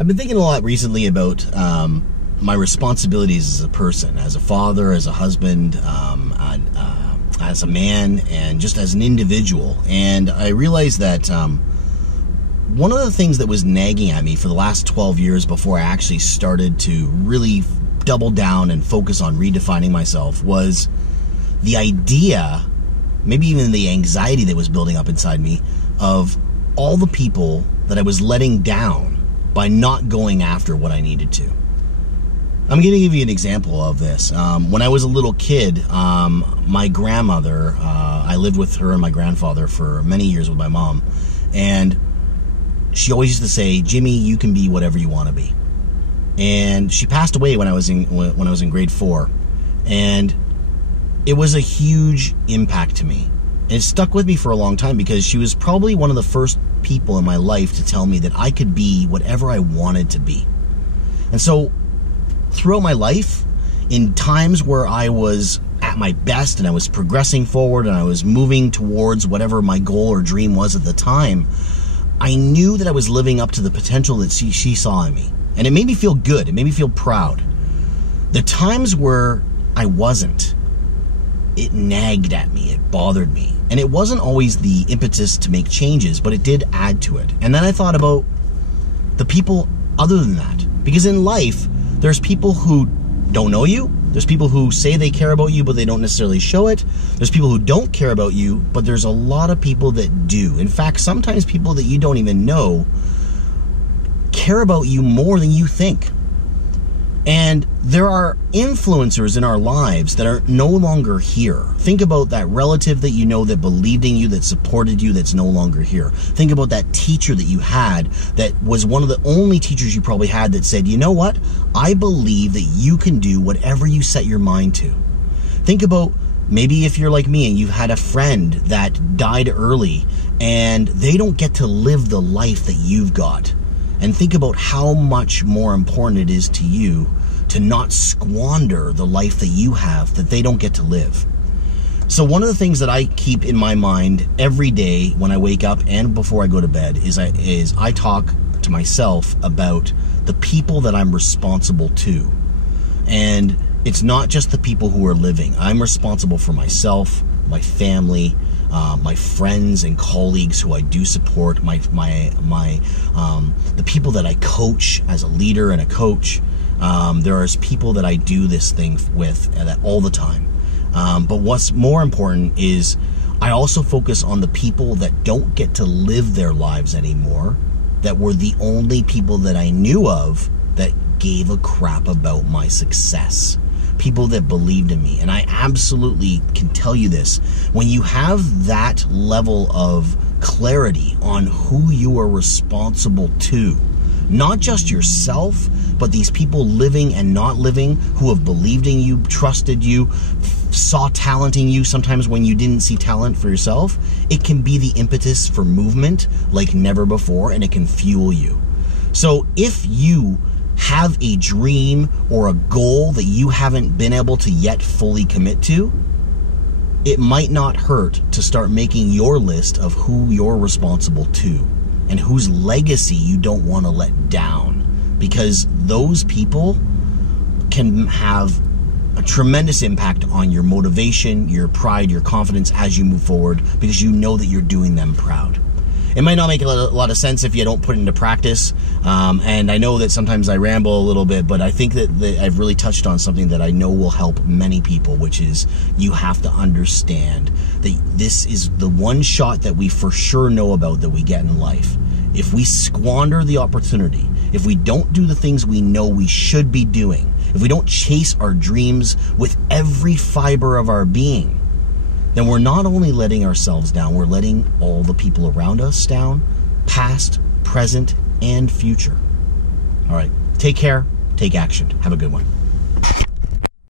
I've been thinking a lot recently about my responsibilities as a person, as a father, as a husband, as a man, and just as an individual. And I realized that one of the things that was nagging at me for the last 12 years before I actually started to really double down and focus on redefining myself was the idea, maybe even the anxiety that was building up inside me, of all the people that I was letting down by not going after what I needed to. I'm going to give you an example of this. When I was a little kid, my grandmother, I lived with her and my grandfather for many years with my mom, and she always used to say, "Jimmy, you can be whatever you want to be." And she passed away when I was in grade 4, and it was a huge impact to me. And it stuck with me for a long time because she was probably one of the first people in my life to tell me that I could be whatever I wanted to be. And so throughout my life, in times where I was at my best and I was progressing forward and I was moving towards whatever my goal or dream was at the time, I knew that I was living up to the potential that she saw in me. And it made me feel good. It made me feel proud. The times where I wasn't, it nagged at me, it bothered me. And it wasn't always the impetus to make changes, but it did add to it. And then I thought about the people other than that. Because in life, there's people who don't know you. There's people who say they care about you, but they don't necessarily show it. There's people who don't care about you, but there's a lot of people that do. In fact, sometimes people that you don't even know care about you more than you think. And there are influencers in our lives that are no longer here. Think about that relative that you know that believed in you, that supported you, that's no longer here. Think about that teacher that you had that was one of the only teachers you probably had that said, "You know what? I believe that you can do whatever you set your mind to." Think about maybe if you're like me and you had a friend that died early and they don't get to live the life that you've got. And think about how much more important it is to you to not squander the life that you have that they don't get to live. So one of the things that I keep in my mind every day when I wake up and before I go to bed is I talk to myself about the people that I'm responsible to. And it's not just the people who are living. I'm responsible for myself, my family, my friends and colleagues who I do support, the people that I coach as a leader and a coach. There are people that I do this thing with all the time. But what's more important is I also focus on the people that don't get to live their lives anymore, that were the only people that I knew of that gave a crap about my success. People that believed in me. And I absolutely can tell you this, when you have that level of clarity on who you are responsible to, not just yourself, but these people living and not living who have believed in you, trusted you, saw talent in you sometimes when you didn't see talent for yourself, it can be the impetus for movement like never before, and it can fuel you. So if you have a dream or a goal that you haven't been able to yet fully commit to, it might not hurt to start making your list of who you're responsible to and whose legacy you don't want to let down, because those people can have a tremendous impact on your motivation, your pride, your confidence as you move forward, because you know that you're doing them proud. It might not make a lot of sense if you don't put it into practice, and I know that sometimes I ramble a little bit, but I think that I've really touched on something that I know will help many people, which is you have to understand that this is the one shot that we for sure know about that we get in life. If we squander the opportunity, if we don't do the things we know we should be doing, if we don't chase our dreams with every fiber of our being, then we're not only letting ourselves down, we're letting all the people around us down, past, present, and future. All right, take care, take action. Have a good one.